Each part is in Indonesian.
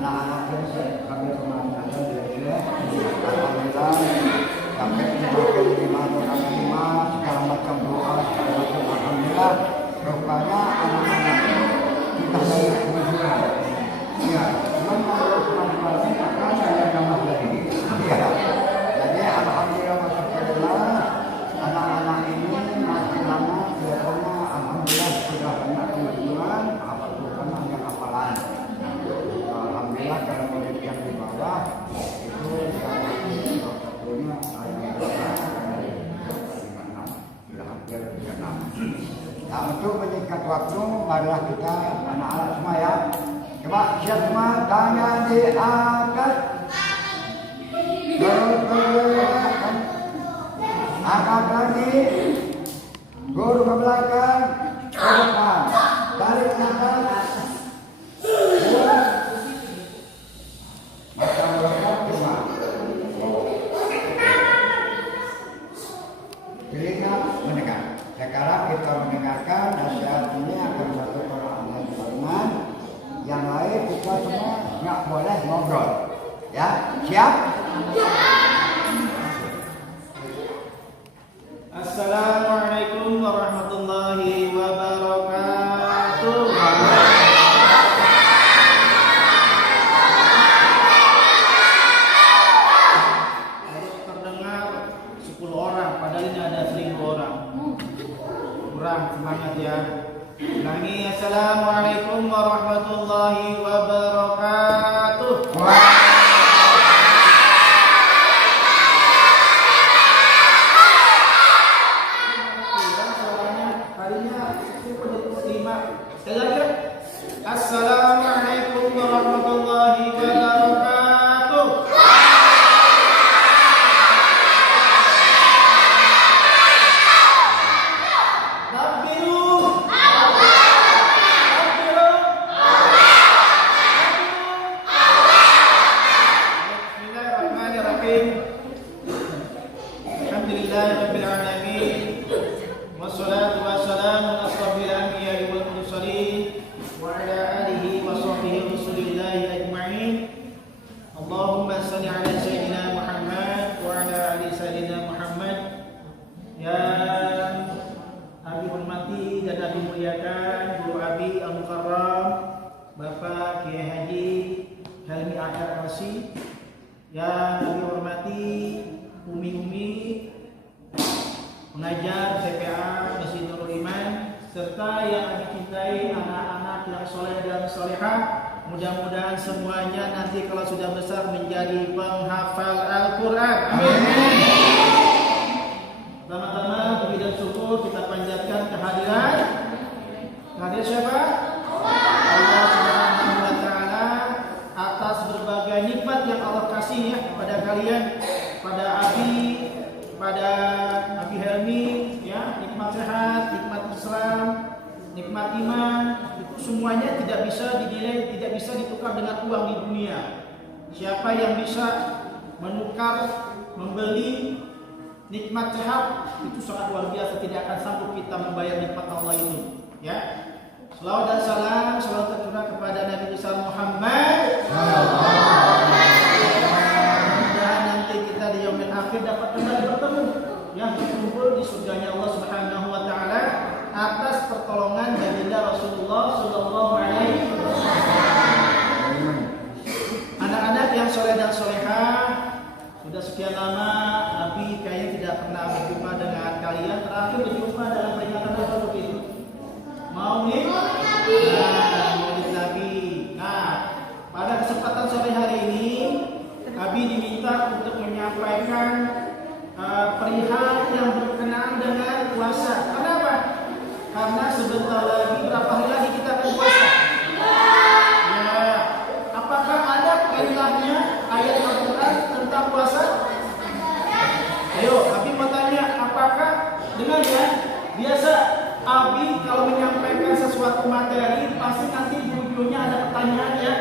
anak-anak kami pemahaman dia. Alhamdulillah sampai 55 segala macam doa, segala macam alhamdulillah. Rupanya anak-anak kita dari kemudian. Ya, cuman kalau kemajuan akan saya tambah lagi. Ya, jadi alhamdulillah masyaallah anak-anak ini makin lama kelihatannya alhamdulillah sudah banyak kemajuan, apa terutama yang hafalan. Alhamdulillah kalau murid yang di bawah itu yang satunya sudah hampir 36. Nah, untuk menyingkat waktu, marilah kita anak-anak semua ya. Coba siap semua, tangan diangkat. Bergerak. Angkat lagi. Guru ke belakang. Ke depan. Tarik nafas. Maka melekat cuma. Telinga mendengar. Sekarang kita mendengarkan nasihat ini akan satu orang Al-Quran. Yang lain kita semua nggak boleh ngobrol. Ya, siap? Assalamualaikum warahmatullahi wabarakatuh. Harus terdengar 10 orang, padahal ini ada 1000 orang. Kurang semangat ya. Ulangi, assalamualaikum warahmatullahi wabarakatuh. Assalamualaikum warahmatullahi wabarakatuh. Bismillahirrahmanirrahim. Alhamdulillahirabbil alamin. Wassalatu wassalamu ala asrofil anbiya'i wal mursalin wa ala alihi wa sahbihi rasulillahi ajma'in. Allahumma salli ala sayyidina Muhammad wa ala ali sayyidina Muhammad. Yang Abi hormati dan Abi muliakan Guru Abi Al-Mukarram Bapak Kiai Haji Helmi Akar Alsi. Yang Abi hormati Umi-umi pengajar TPA Masjid Nurul Iman, serta yang Abi cintai anak-anak yang soleh dan solehah. Mudah-mudahan semuanya nanti kalau sudah besar menjadi penghafal Al-Quran. Amin. Pertama-tama puji dan syukur kita panjatkan kehadiran siapa? Allah Subhanahu wa Ta'ala atas berbagai nikmat yang Allah kasih ya kepada kalian, pada Abi, pada Abi Helmi ya, nikmat sehat, nikmat Islam, nikmat iman, itu semuanya tidak bisa dinilai, tidak bisa ditukar dengan uang di dunia. Siapa yang bisa menukar, membeli nikmat sehat, itu sangat luar biasa, tidak akan sanggup kita membayar nikmat Allah itu ya. Selawat dan salam selalu tercurah kepada Nabi besar Muhammad. Mudah-mudahan nanti kita di yaumil akhir dapat kembali bertemu yang berkumpul di surganya Allah Subhanahu wa Ta'ala atas pertolongan baginda Rasulullah sallallahu alaihi wasallam. Anak-anak yang soleh dan solehah, sudah sekian lama Abi kayaknya tidak pernah berjumpa dengan kalian. Terakhir berjumpa dalam peringatan apa begitu? Maulid Nabi. Nah, pada kesempatan sore hari ini Abi diminta untuk menyampaikan perihal yang berkenaan dengan puasa. Kenapa? Karena sebentar lagi, berapa hari lagi kita akan puasa? Ya, apakah ada perintahnya ayat Al-Quran tentang puasa? Ayo, Abi mau tanya, apakah dengar ya? Biasa Abi kalau menyampaikan sesuatu materi pasti nanti di ujungnya ada pertanyaan ya.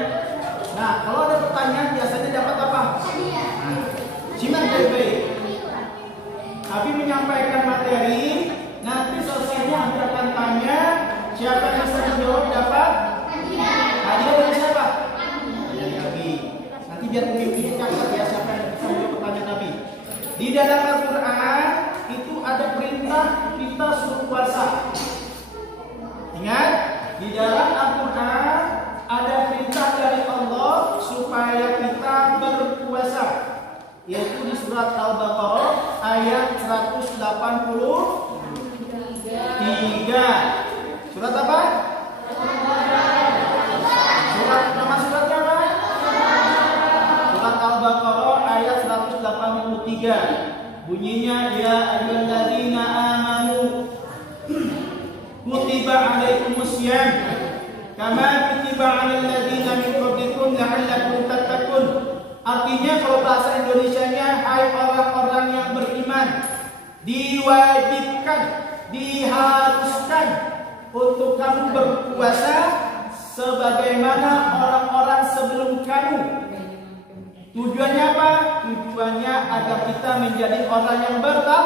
Nah, kalau ada pertanyaan biasanya dapat apa? Nah, simak baik-baik. Abi menyampaikan materi, nanti selesainya Abi akan tanya, siapa yang bisa menjawab dapat hadiah dari siapa? Dari Abi. Di dalam Al-Quran itu ada perintah kita suruh puasa. Ingat, di dalam Al-Quran ada perintah dari Allah supaya kita berpuasa, yaitu di surat Al-Baqarah ayat 183. Surat apa? Nama suratnya apa? Surat Al-Baqarah ayat 183. Bunyinya, ya ayyuhalladzina amanu kutiba alaikumussyam kama kutiba alal ladzina min qablikum la'allakum tattaqun. Artinya kalau bahasa Indonesianya, hai orang-orang yang beriman, diwajibkan, diharuskan untuk kamu berpuasa sebagaimana orang-orang sebelum kamu. Tujuannya apa? Tujuannya agar kita menjadi orang yang bertakwa.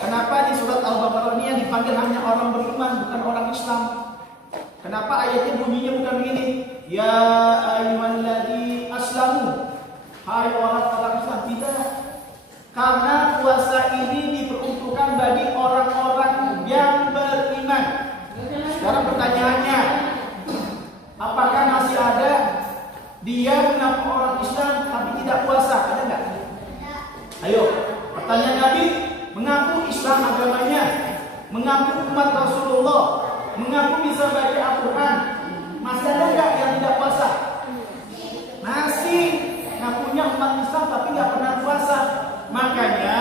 Kenapa di surat Al-Baqarah ini yang dipanggil hanya orang beriman, bukan orang Islam? Kenapa ayatnya bunyinya bukan begini? Ya ayyuhalladzina aslamu, hai orang-orang Islam. Tidak. Karena puasa ini diperuntukkan bagi orang-orang yang beriman. Sekarang pertanyaannya, apakah masih ada dia mengaku orang Islam tapi tidak puasa? Ada nggak? Ayo, pertanyaan Nabi, mengaku Islam agamanya, mengaku umat Rasulullah, mengaku bisa baca Al-Quran, masih ada nggak yang tidak puasa? Masih ngakunya umat Islam tapi nggak pernah puasa. Makanya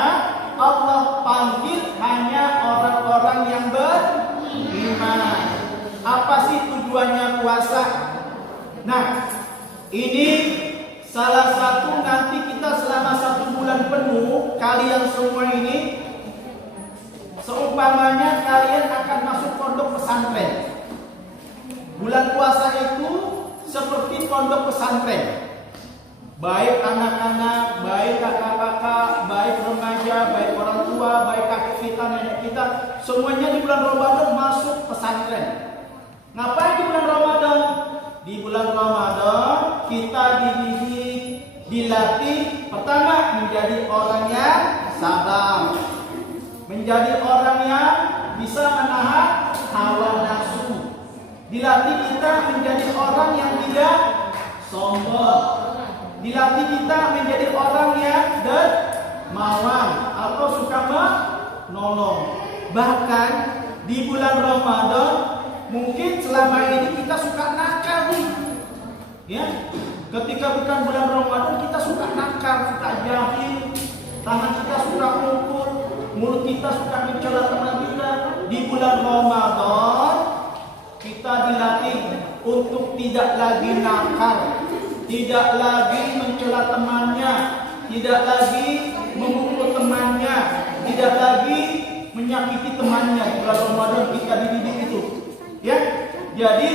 Allah panggil hanya orang-orang yang beriman. Apa sih tujuannya puasa? Nah, ini salah satu, nanti kita selama 1 bulan penuh, kalian semua ini seumpamanya kalian akan masuk pondok pesantren. Bulan puasa itu seperti pondok pesantren. Baik anak-anak, baik kakak-kakak, baik remaja, baik orang tua, baik kakek kita, nenek kita, semuanya di bulan Ramadan masuk pesantren. Ngapain di bulan Ramadan? Di bulan Ramadan kita dididik, dilatih, pertama menjadi orang yang sabar, menjadi orang yang bisa menahan hawa nafsu, dilatih kita menjadi orang yang tidak sombong, dilatih kita menjadi orang yang dermawan atau suka menolong. Bahkan di bulan Ramadan mungkin selama ini kita suka nakal nih, ya. Ketika bukan bulan Ramadan kita suka nakal, suka jahil, tangan kita suka mukul, mulut kita suka mencela teman kita. Di bulan Ramadan kita dilatih untuk tidak lagi nakal, tidak lagi mencela temannya, tidak lagi memukul temannya, tidak lagi menyakiti temannya. Di bulan Ramadan kita dididik itu. Ya, jadi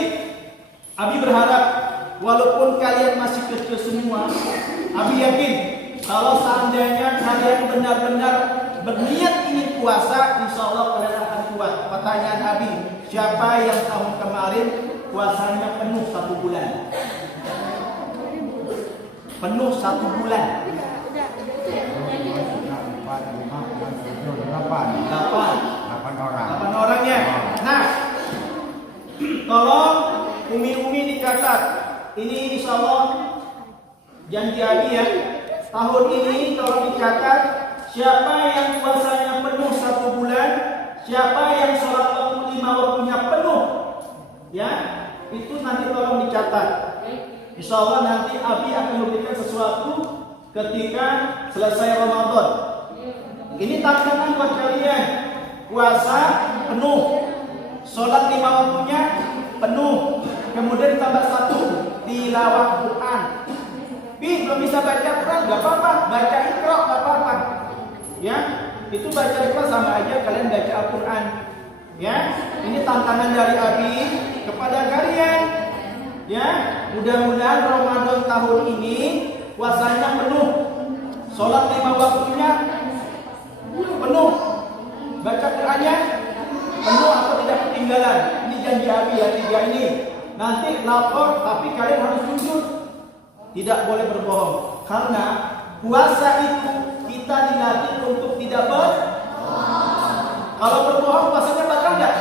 Abi berharap walaupun kalian masih kecil semua, Abi yakin kalau seandainya kalian benar-benar berniat ingin puasa, insya Allah kalian akan kuat. Pertanyaan Abi, siapa yang tahun kemarin puasanya penuh 1 bulan? Penuh 1 bulan. 8 orangnya. Nah, tolong umi-umi dicatat. Ini insya Allah janji Abi ya. Tahun ini tolong dicatat siapa yang puasanya penuh 1 bulan, siapa yang sholat waktu 5 waktunya penuh. Ya, itu nanti tolong dicatat. Insya Allah nanti Abi akan memberikan sesuatu ketika selesai Ramadan. Ini tantangan buat kalian. Puasa penuh, sholat 5 waktunya penuh, kemudian tambah 1 tilawah Quran. Belum bisa baca Quran, gak apa-apa. Baca Iqra, gak apa-apa. Ya, itu baca Iqra sama aja kalian baca Al-Quran. Ya, ini tantangan dari Abi kepada kalian. Ya, mudah-mudahan Ramadan tahun ini puasanya penuh, sholat 5 waktunya penuh, baca Qurannya penuh atau tidak ketinggalan. Ini janji Abi ya, 3 ini. Nanti lapor, tapi kalian harus jujur, tidak boleh berbohong. Karena puasa itu kita dilatih untuk tidak berbohong. Kalau berbohong puasanya batal nggak?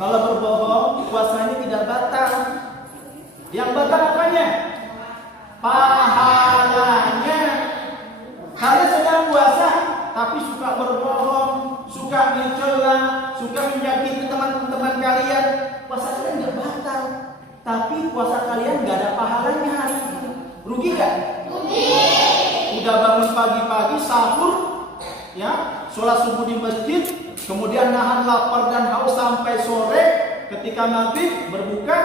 Kalau berbohong puasanya tidak batal. Yang batal apanya? Pahalanya. Kalian sedang puasa tapi suka berbohong, suka mencela, suka menyakiti teman-teman kalian, puasa kalian nggak batal. Tapi puasa kalian nggak ada pahalanya hari ini. Rugi nggak? Rugi. Udah bangun pagi-pagi sahur, ya, sholat subuh di masjid, kemudian nahan lapar dan haus sampai sore, ketika maghrib berbuka.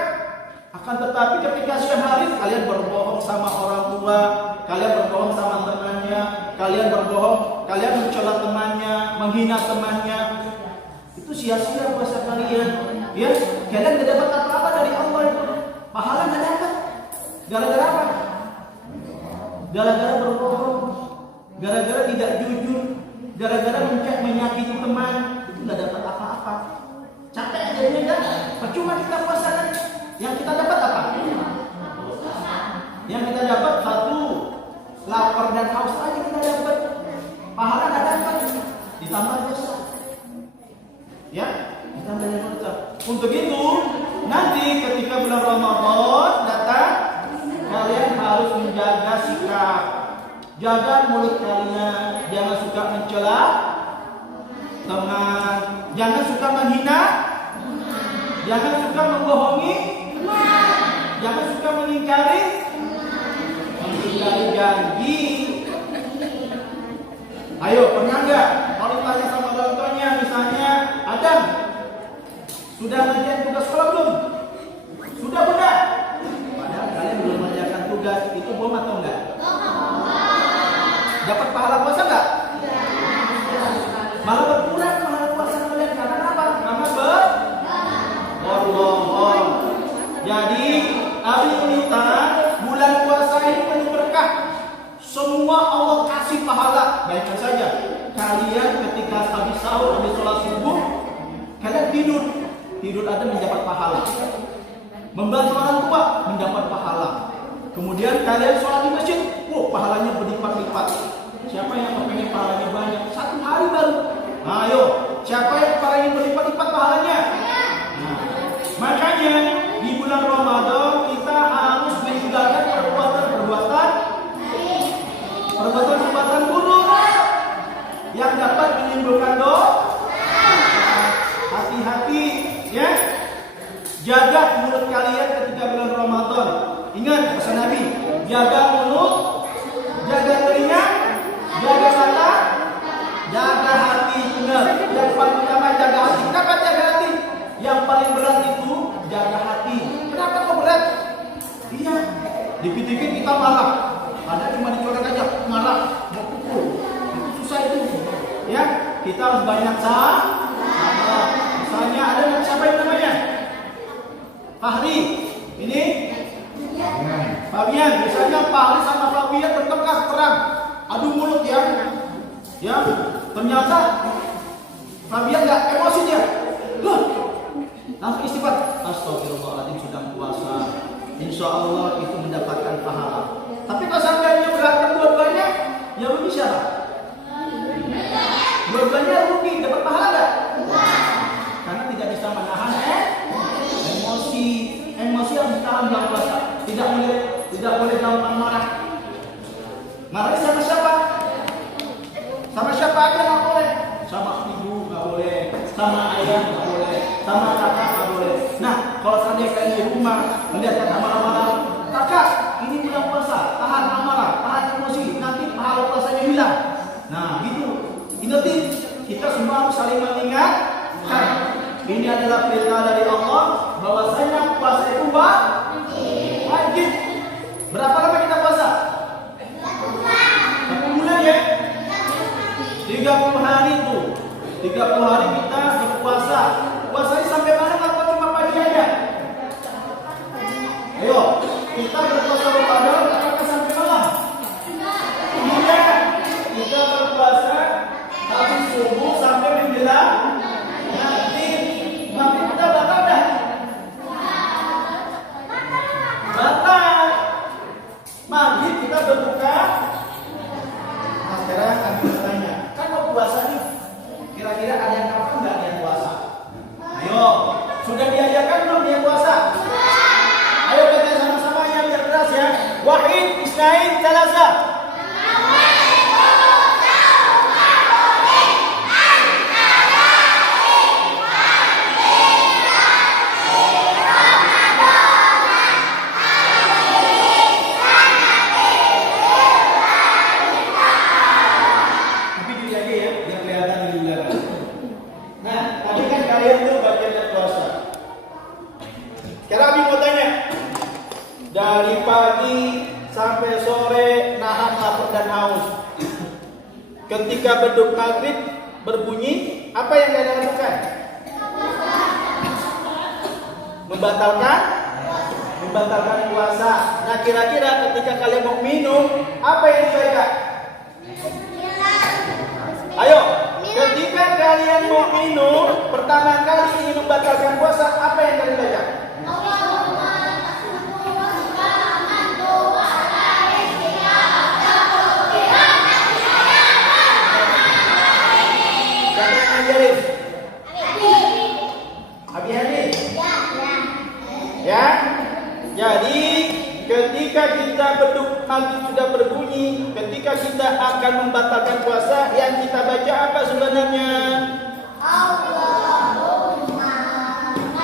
Akan tetapi ketika siang hari kalian berbohong sama orang tua, kalian berbohong sama temannya, kalian berbohong, kalian mencela temannya, menghina temannya. Itu sia-sia puasa kalian. Ya, kalian tidak dapat apa-apa dari Allah. Pahala nggak dapat. Gara-gara apa? Gara-gara berbohong, gara-gara tidak jujur, gara-gara menyakiti teman, itu nggak dapat apa-apa. Capek jadinya kan? Percuma kita puasa kan? Yang kita dapat apa? Yang kita dapat satu, lapar dan haus aja kita dapat. Pahala nggak dapat, ditambah dosa. Ya, ditambah dosa. Untuk itu, nanti ketika bulan Ramadan datang, kalian harus menjaga sikap, jaga mulut kalian, jangan suka mencela teman, jangan suka menghina, jangan suka membohongi, jangan suka mengingkari janji. Ayo, pernah nggak kalau tanya sama orang tuanya, misalnya, Adam, sudah ngerjain tugas sekolah belum? Sudah, Bunda. Padahal kalian belum mengerjakan tugas, itu bohong atau enggak? Dapat pahala puasa enggak? Malah berkurang pahala puasa kalian karena apa? Karena berbohong. Jadi, Abi minta bulan puasa ini penuh berkah. Semua Allah kasih pahala. Bayangkan saja, kalian ketika habis sahur, habis sholat subuh, kalian tidur ada mendapat pahala. Membantu orang tua mendapat pahala. Kemudian kalian sholat di masjid, pahalanya berlipat-lipat. Siapa yang pengen pahalanya banyak? Satu hari baru. Ayo, siapa yang pengen berlipat-lipat pahalanya? Nah, makanya di bulan Ramadan kita harus meninggalkan perbuatan buruk yang dapat menimbulkan dosa. Hati-hati, ya. Jaga mulut kalian ketika bulan Ramadan. Ingat pesan Nabi, jaga mulut, jaga telinga, jaga mata, jaga hati. Benar. Yang paling utama jaga hati. Kenapa jaga hati? Yang paling berat itu jaga hati. Kenapa kok berat? Iya, dikit-dikit kita marah. Ada cuma dicolek aja, marah, mau pukul. Itu susah itu. Ya, kita harus banyak sabar. Misalnya ada siapa yang namanya? Fahri. Ini Fabian. Misalnya Fahri sama Fabian bertengkar perang, adu mulut ya. Ya, ternyata Fabian nggak emosi dia. Langsung istighfar. Astagfirullahaladzim, sedang puasa. Insya Allah itu mendapatkan pahala. Tapi kalau seandainya berantem dua-duanya, yang rugi siapa? Dua-duanya rugi, dapat pahala nggak? Karena tidak bisa menahan emosi. Emosi harus ditahan dalam puasa. Tidak boleh gampang marah. Marah sama siapa? Sama siapa aja nggak boleh. Sama ibu nggak boleh, sama ayah nggak boleh, sama kakak nggak boleh. Nah, kalau seandainya kalian di rumah melihat kakak marah-marah, kakak, ini bulan puasa, tahan amarah, tahan emosi, nanti pahala puasanya hilang. Nah, gitu. Ingetin, kita semua harus saling mengingatkan. Ini adalah perintah dari Allah bahwasanya puasa itu wajib. Berapa lama kita puasa? 1 bulan ya? 30 hari itu. 30 hari kita berpuasa. Puasanya sampai mana atau cuma pagi aja? Ayo, kita berpuasa Ramadan apakah sampai malam? Iya, kita berpuasa habis subuh sampai menjelang nanti kita batal dah. Batal. Maghrib kita berbuka Isnain Salasa. Tapi diri lagi ya, biar kelihatan di belakang. Nah, tadi kan kalian tuh bagian puasa. Sekarang Abi mau tanya, dari pagi sampai sore nahan lapar dan haus. Ketika beduk maghrib berbunyi, apa yang kalian lakukan? Membatalkan puasa. Nah, kira-kira ketika kalian mau minum, apa yang dibaca? Ayo, ketika kalian mau minum, pertama kali ingin membatalkan puasa, apa yang kalian baca? Abi Hani? Ya. Jadi ketika kita beduk maghrib sudah berbunyi, ketika kita akan membatalkan puasa, yang kita baca apa sebenarnya?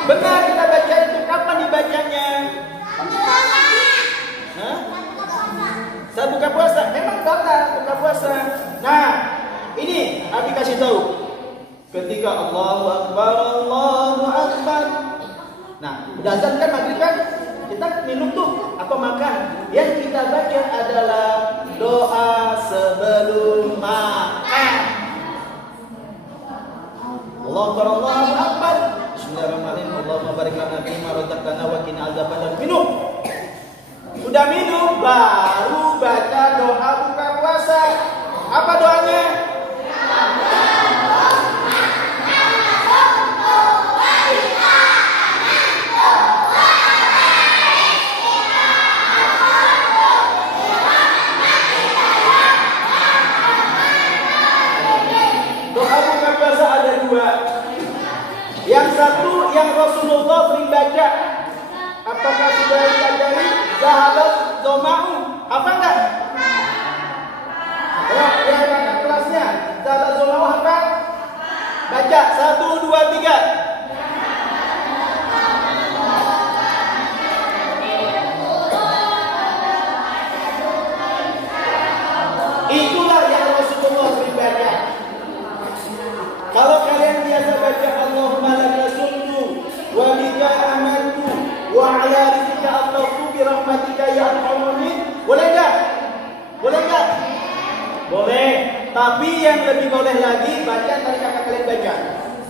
Benar, kita baca itu. Kapan dibacanya? Hah? Saat buka puasa. Memang batal buka puasa. Nah, ini Abi kasih tahu. Ketika Allahu Akbar, Allahu Akbar. Nah, udah azan kan maghrib kan? Kita minum tuh atau makan. Yang kita baca adalah doa sebelum makan. Allahu Akbar, Allahu Akbar. Bismillahirrahmanirrahim. Allahumma barik lana fima razaqtana wa qina adzabannar. Minum. Sudah minum baru baca doa buka puasa. Apa doanya? Yang satu yang Rasulullah sering baca, apakah sudah dipelajari? Zahabat Zoma'u. Apa enggak? Ayo, yang kakak kelasnya Zahabat Zoma'u apa? Baca 1, 2, 3. Itulah yang Rasulullah sering baca. Kalau kalian biasa baca Allahumma laka sumtu wa bika amantu wa ala rizqika atawtu bi rahmatika ya arhamar rahimin. Boleh enggak? Boleh enggak? Boleh. Tapi yang lebih boleh lagi baca tadi kakak kalian baca.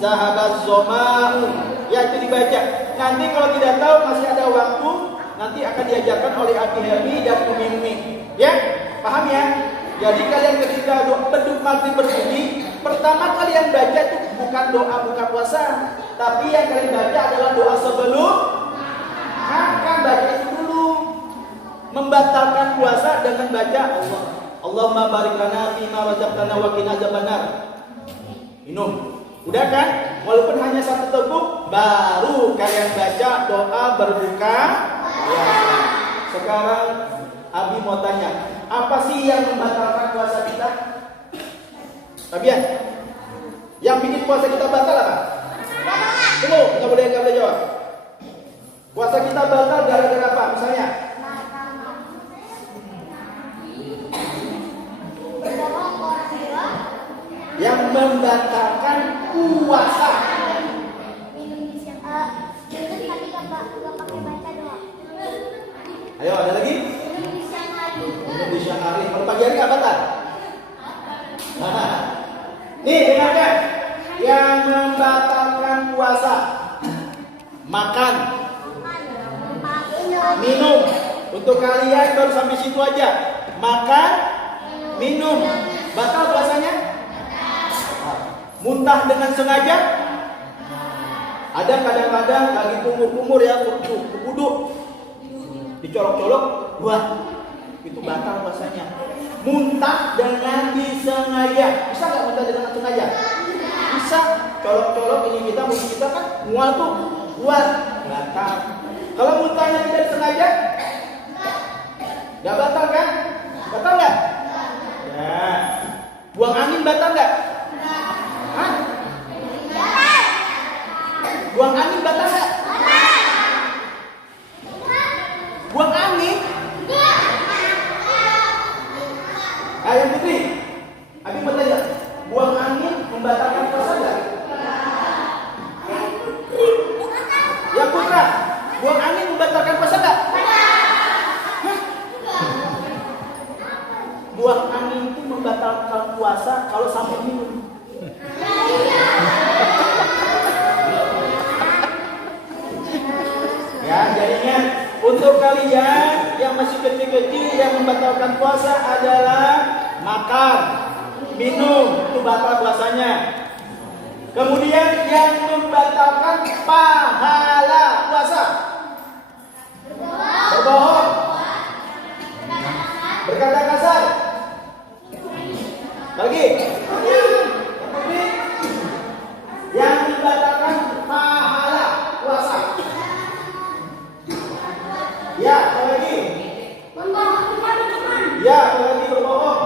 Zahabat Zoma'u. Ya itu dibaca. Nanti kalau tidak tahu masih ada waktu, nanti akan diajarkan oleh Abi Hami dan Umi. Ya? Paham ya? Jadi kalian ketika beduk maghrib berbunyi, pertama kalian baca itu bukan doa buka puasa, tapi yang kalian baca adalah doa sebelum makan. Baca itu dulu. Membatalkan puasa dengan baca Allahumma barik lana fima razaqtana wa qina adzabannar. Minum. Udah kan? Walaupun hanya satu teguk, baru kalian baca doa berbuka puasa. Sekarang Abi mau tanya, apa sih yang membatalkan puasa kita? Fabian, yang bikin puasa kita batal apa? Tunggu, nggak boleh jawab. Puasa kita batal gara-gara apa? Misalnya? Yang membatalkan puasa. Ayo, ada lagi? Minum di siang hari. Kalau pagi hari nggak batal? Nih, dengarkan. Yang membatalkan puasa, makan, minum. Untuk kalian baru sampai situ aja. Makan, minum. Batal puasanya? Muntah dengan sengaja? Ada kadang-kadang lagi kumur-kumur ya, kuduk, dicolok-colok, wah, itu batal puasanya. Muntah dengan disengaja. Bisa nggak muntah dengan sengaja? Bisa. Colok-colok ini kita, mulut kita kan mual tuh, buat batal. Kalau muntahnya tidak disengaja, nggak batal kan? Untuk kalian yang masih kecil-kecil yang membatalkan puasa adalah makan, minum, itu batal puasanya. Kemudian yang membatalkan pahala puasa, berbohong, berkata kasar, lagi yang membatalkan pahala puasa. Ya, apa lagi? Ya, apa lagi berbohong?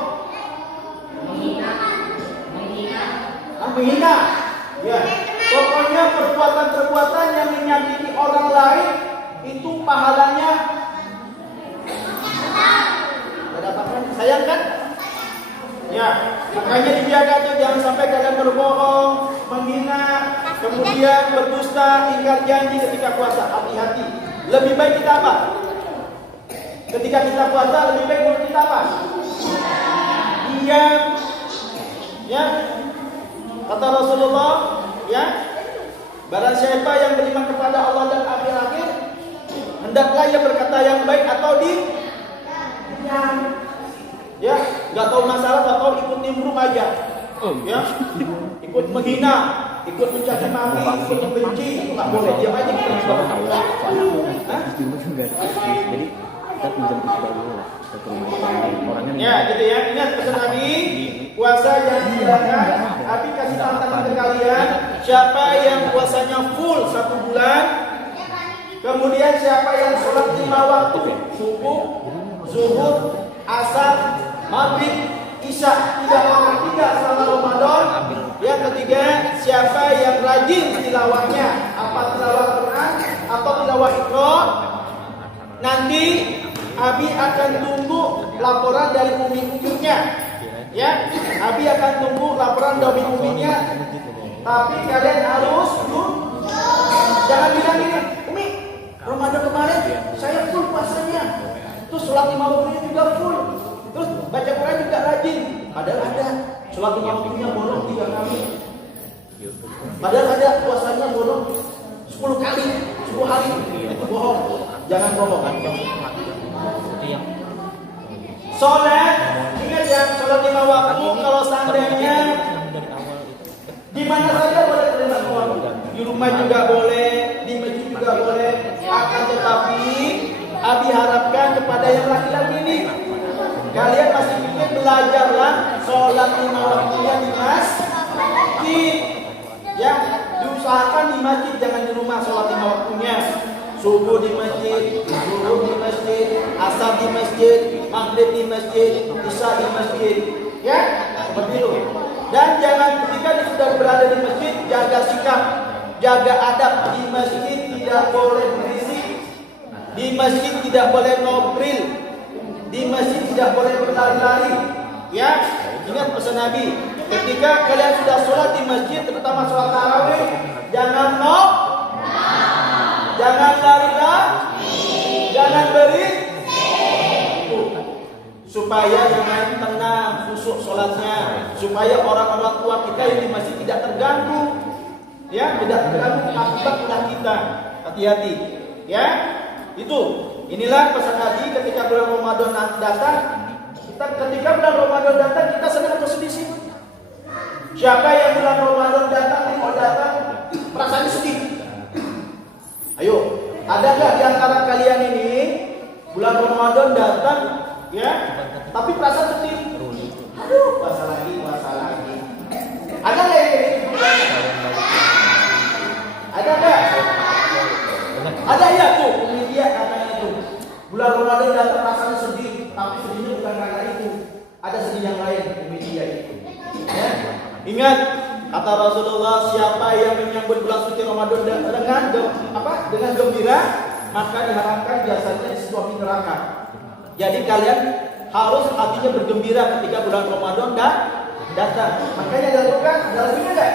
Menghina. Ya, pokoknya perbuatan-perbuatan yang menyakiti orang lain itu pahalanya ada apa-apa. Sayang kan? Ya, makanya dijaga tuh, jangan sampai kalian berbohong, menghina, kemudian berdusta, ingkar janji ketika puasa. Hati-hati. Lebih baik kita apa? Ketika kita puasa lebih baik menurut kita apa? Diam. Ya. Kata Rasulullah, ya. Barang siapa yang beriman kepada Allah dan akhir-akhir, hendaklah ia berkata yang baik atau diam. Ya, nggak tahu masalah, nggak tahu ikut nimbrung aja. Ya, ikut menghina, ikut mencaci maki, ikut membenci, nggak boleh. Diam aja kita coba. Jadi kita pinjam kita dulu lah ke rumah orangnya. Ya, gitu ya. Ingat pesan Nabi, puasa yang silakan. Abi kasih tantangan ke kalian. Siapa yang puasanya full 1 bulan, kemudian siapa yang sholat 5 waktu, subuh, zuhur, asar, maghrib, isya, tidak selama Ramadan. Yang ketiga, siapa yang rajin tilawahnya, apa tilawah Quran atau tilawah Iqra, nanti Abi akan tunggu laporan dari umi-uminya. Ya, Abi akan tunggu laporan dari umi-uminya. Tapi kalian harus jangan bilang gini, Umi, Ramadan kemarin saya full puasanya, terus sholat 5 waktunya juga full, terus baca Quran juga rajin. Padahal ada sholat 5 waktunya bolong 3 kali. Padahal ada puasanya bolong 10 kali, 10 hari. Itu bohong. Jangan bohong. Sholat, ingat ya, sholat 5 waktu kalau seandainya di mana saja boleh terima waktu. Di rumah juga boleh, di masjid juga boleh. Akan tetapi Abi harapkan kepada yang laki-laki ini, kalian masih ingin belajarlah sholat 5 waktunya di masjid. Ya, diusahakan di masjid, jangan di rumah sholat 5 waktunya. Subuh di masjid, zuhur di masjid, asar di masjid, maghrib di masjid, isya di masjid. Ya, seperti itu. Dan jangan ketika sudah berada di masjid, jaga sikap, jaga adab. Di masjid tidak boleh berisik, di masjid tidak boleh ngobrol, di masjid tidak boleh berlari-lari. Ya, ingat pesan Nabi. Ketika kalian sudah sholat di masjid, terutama sholat tarawih, jangan jangan lari-lari, jangan berisik, supaya jangan tenang, khusyuk sholatnya, supaya orang-orang tua kita yang di masjid tidak terganggu, ya, tidak terganggu akibat ulah kita. Hati-hati, ya. Inilah pesan Nabi ketika bulan Ramadan datang. Ketika bulan Ramadan datang, kita senang atau sedih sih? Siapa yang bulan Ramadan datang, mau datang, perasaannya sedih? Ayo, ada nggak di antara kalian ini bulan Ramadan datang, ya, tapi perasaan sedih? Aduh, puasa lagi. Ada nggak yang ini? Ada nggak? Ada ya tuh, media katanya itu. Bulan Ramadan datang rasanya sedih, tapi sedihnya bukan karena itu. Ada sedih yang lain, media itu. Ya. Ingat kata Rasulullah, siapa yang menyambut bulan suci Ramadan dengan gembira, maka diharapkan biasanya di sebuah neraka. Jadi kalian harus hatinya bergembira ketika bulan Ramadan datang. Makanya ada lagunya enggak?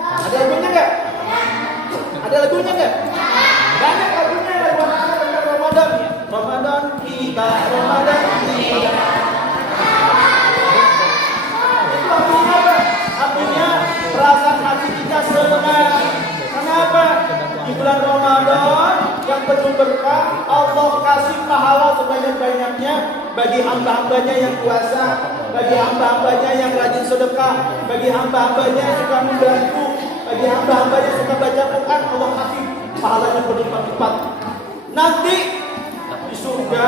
Ada lagunya enggak? Ada lagunya enggak? Banyak lagunya, lagu anak-anak tentang Ramadan. Ramadan tiba. Artinya perasaan hati kita senang. Kenapa? Di bulan Ramadan yang penuh berkah. Allah kasih pahala sebanyak-banyaknya bagi hamba-hambanya yang puasa, bagi hamba-hambanya yang rajin sedekah, bagi hamba-hambanya yang suka membantu, bagi hamba-hambanya yang suka baca Quran. Allah kasih pahalanya berlipat-lipat. Nanti di surga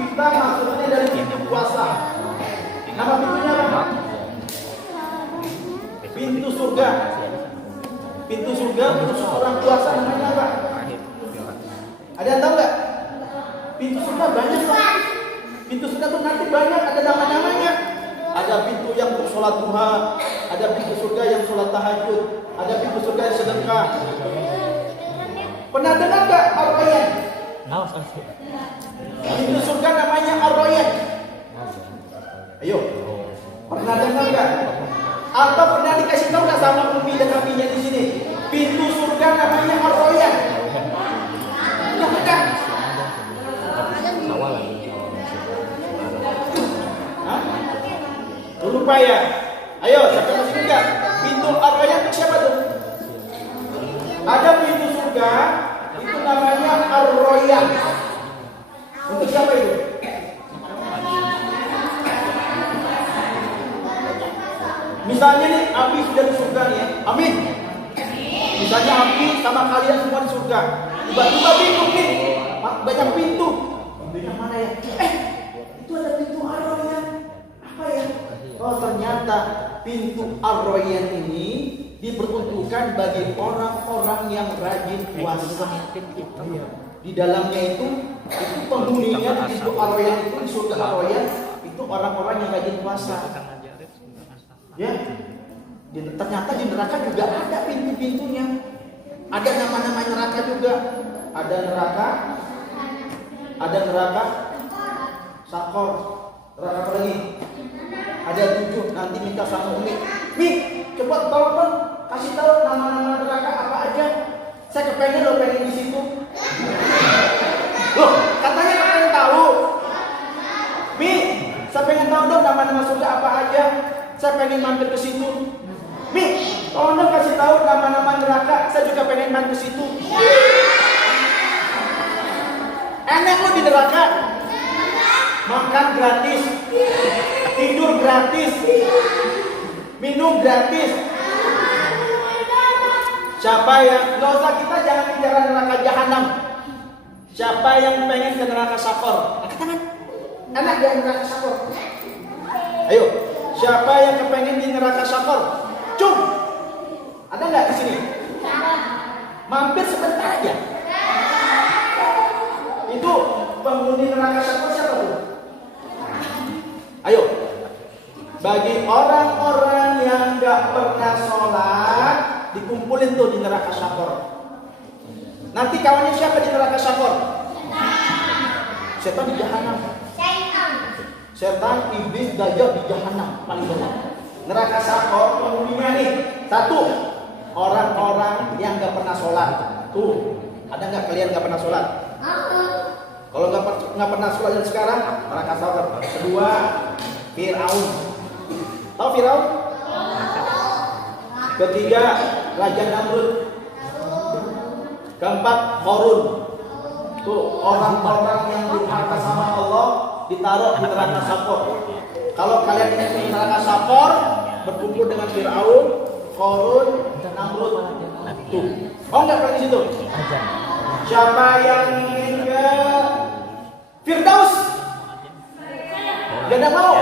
kita masuknya dari pintu puasa. Nama pintunya apa? Pintu surga. Pintu surga untuk orang puasa namanya apa? Ada yang tahu nggak? Pintu surga banyak Pak. Pintu surga tuh nanti banyak, ada nama-namanya. Ada pintu yang untuk sholat duha, ada pintu surga yang sholat tahajud, ada pintu surga yang sedekah. Pernah dengar nggak Ar-Rayyan? Pintu surga namanya Ar-Rayyan. Ayo, pernah dengar nggak? Atau pernah dikasih tahu nggak sama umi dan abinya di sini? Pintu surga namanya Ar-Rayyan. Nggak ada. Hah? Lupa ya? Ayo, siapa masih ingat? Pintu Ar-Rayyan itu siapa tuh? Ada pintu surga, itu namanya Ar-Rayyan. Untuk siapa itu? Misalnya nih, Abi sudah di surga nih ya. Amin. Misalnya Abi sama kalian semua di surga. Tiba-tiba bingung nih, banyak pintu. Pintu yang mana ya? Itu ada pintu Ar-Rayyan. Apa ya? Oh ternyata pintu Ar-Rayyan ini diperuntukkan bagi orang-orang yang rajin puasa. Di dalamnya itu penghuninya di pintu Ar-Rayyan itu, di surga Ar-Rayyan itu orang-orang yang rajin puasa. Ya, ternyata di neraka juga ada pintu-pintunya. Ada nama-nama neraka juga. Ada neraka Sakor. Neraka apa lagi? Ada 7. Nanti minta sama Umi. Mi, coba tolong kasih tahu nama-nama neraka apa aja. Saya kepengen loh pengen di situ. Loh, katanya kalian tahu. Mi, saya pengen tahu dong nama-nama surga apa aja. Saya pengen mampir ke situ. Mi, tolong dong kasih tahu nama-nama neraka. Saya juga pengen mampir ke situ. Enak lo di neraka. Makan gratis, tidur gratis, minum gratis. Siapa yang nggak usah kita jangan bicara neraka jahanam. Siapa yang pengen ke neraka Sakor? Angkat tangan. Enak di neraka Sakor. Ayo. Siapa yang kepengen di neraka Sakor? Cum. Ada nggak di sini? Mampir sebentar aja. Itu penghuni neraka Sakor siapa tuh? Ayo. Bagi orang-orang yang nggak pernah sholat, dikumpulin tuh di neraka Sakor. Nanti kawannya siapa di neraka Sakor? Setan di jahanam. Setan, iblis, dajjal di jahanam paling banyak. Neraka Sakor penghuninya nih. 1. Orang-orang yang nggak pernah sholat. Tuh, ada nggak kalian nggak pernah sholat? Kalau nggak pernah sholat yang sekarang, neraka Sakor. 2. Fir'aun. Tahu Fir'aun? 3. Raja Namrud. 4. Qarun. Tuh orang-orang yang durhaka sama Allah ditaruh di neraka Sakor. Kalau kalian ingin ke neraka Sakor, berkumpul dengan Fir'aun, Qarun, Namrud. Tuh. Oh enggak kalian di situ? Siapa yang ingin ke Firdaus? Gak ada mau.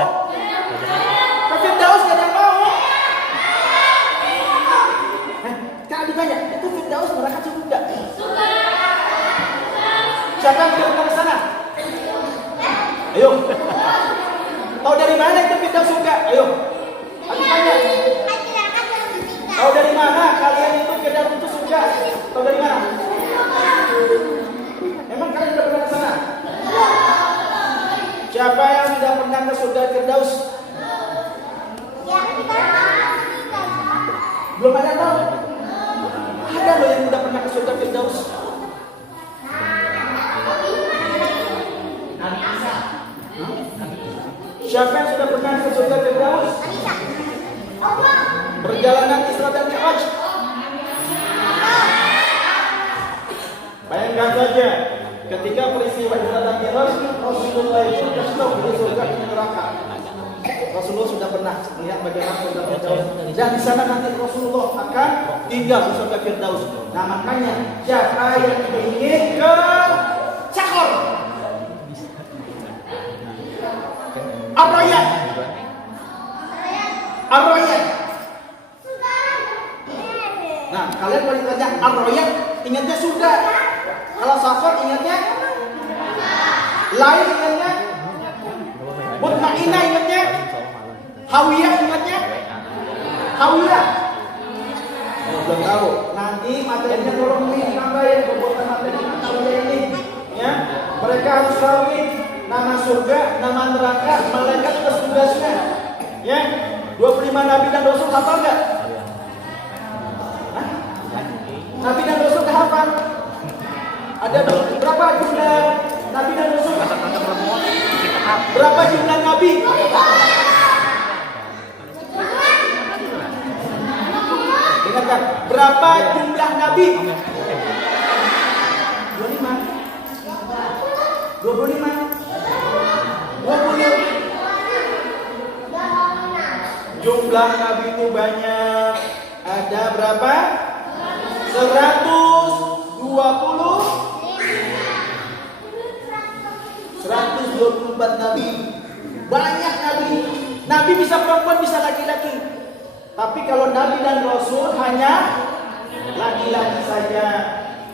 Ke Firdaus gak ada mau. Kalau ditanya, itu Firdaus neraka cukup enggak? Siapa yang sudah pernah ke sana? Ayo. Tahu dari mana itu Firdaus surga? Ayo. Aku tanya. Tahu dari mana kalian itu Firdaus itu surga? Tahu dari mana? Emang kalian sudah pernah ke sana? Siapa yang sudah pernah ke surga Firdaus? Belum ada tahu? Ada loh yang sudah pernah ke surga Firdaus. Siapa yang sudah pernah ke surga Firdaus? Perjalanan Isra dan Mi'raj. Bayangkan saja, ketika peristiwa Isra dan Mi'raj, Rasulullah itu terstop di surga dan neraka. Rasulullah sudah pernah melihat bagaimana surga Firdaus, dan di sana nanti Rasulullah akan tinggal di surga Firdaus. Nah makanya siapa yang ingin ke Cakor, Ar-Royan, Ar-Royan. Nah kalian kalau ditanya Ar-Royan, ingatnya surga. Kalau Safar ingatnya lain, ingatnya Mutmainah, ingatnya Hawiyah, ingatnya Hawiyah. Belum tahu. Nanti materinya tolong nih tambahin pembuatan materi Hawiyah ini. Ya, mereka harus tahu nih nama surga, nama neraka, malaikat plus tugasnya. Ya, 25 nabi dan rasul hafal enggak? Nabi dan rasul hafal? Ada berapa jumlah nabi dan rasul? Berapa jumlah nabi? Dengarkan, berapa jumlah nabi? 25. 20. Jumlah nabi itu banyak. Ada berapa? 124 nabi. Banyak nabi. Nabi bisa perempuan, bisa laki-laki. Tapi kalau nabi dan rasul hanya laki-laki saja.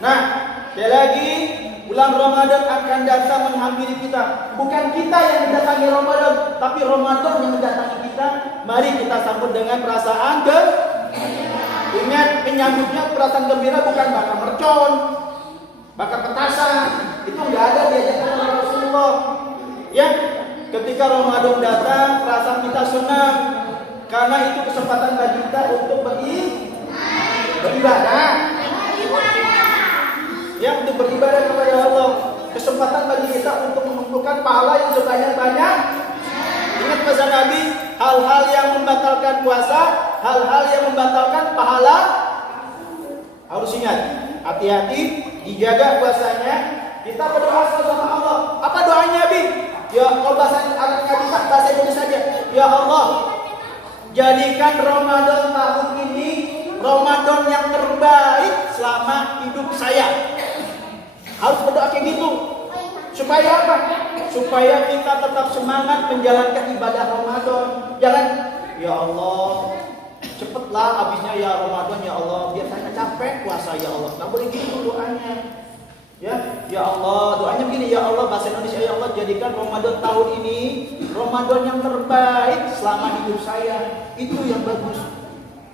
Nah, sekali lagi, bulan Ramadan akan datang menghampiri kita. Bukan kita yang mendatangi Ramadan, tapi Ramadan yang mendatangi kita. Mari kita sambut dengan perasaan Ingat, menyambutnya perasaan gembira, bukan bakar mercon, bakar petasan. Itu nggak ada diajarkan oleh Rasulullah. Ya, ketika Ramadan datang, perasaan kita senang karena itu kesempatan bagi kita untuk beribadah. Ya, untuk beribadah kepada Allah. Kesempatan bagi kita untuk mengumpulkan pahala yang sebanyak-banyak. Ingat pesan Nabi, hal-hal yang membatalkan puasa, hal-hal yang membatalkan pahala. Harus ingat, hati-hati, dijaga puasanya. Kita berdoa sama Allah. Apa doanya, Bi? Ya, kalau bahasa Arab nggak bisa, bahasa Indonesia saja. Ya Allah, jadikan Ramadan tahun ini Ramadan yang terbaik selama hidup saya. Harus berdoa kayak gitu. Supaya apa? Supaya kita tetap semangat menjalankan ibadah Ramadan. Jangan, ya Allah, cepatlah habisnya ya Ramadan ya Allah, biar saya capek puasa ya Allah. Nggak boleh gitu doanya. Ya Allah, doanya begini, ya Allah, bahasa Indonesia, ya Allah, jadikan Ramadan tahun ini Ramadan yang terbaik selama hidup saya. Itu yang bagus.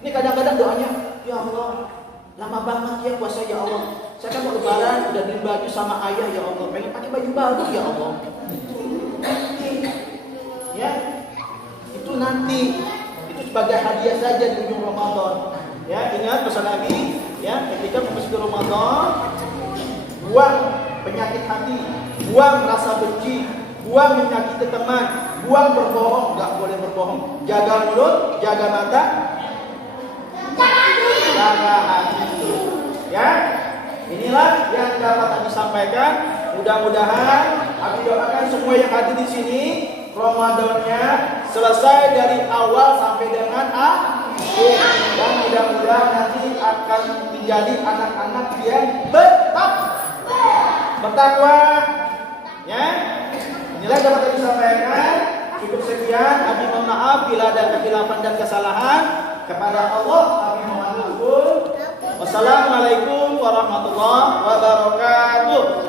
Ini kadang-kadang doanya, ya Allah, lama banget ya puasa ya Allah. Saya kan mau lebaran udah beli baju sama ayah ya Allah, pengen pakai baju baru ya Allah. Ya, itu nanti, itu sebagai hadiah saja di ujung Ramadan. Ya, ingat pesan Nabi, ya, ketika memasuki Ramadan, buang penyakit hati, buang rasa benci, buang menyakiti teman, buang berbohong, nggak boleh berbohong. Jaga mulut, jaga mata, jaga hati. Ya, inilah yang dapat kami sampaikan. Mudah-mudahan kami doakan semua yang hadir di sini Ramadannya selesai dari awal sampai dengan akhir, dan mudah-mudahan nanti akan menjadi anak-anak yang bertakwa. Ya, inilah dapat kami sampaikan. Cukup sekian. Kami mohon maaf bila ada kekhilapan dan kesalahan. Kepada Allah kami mohon ampun. Wassalamualaikum warahmatullahi wabarakatuh.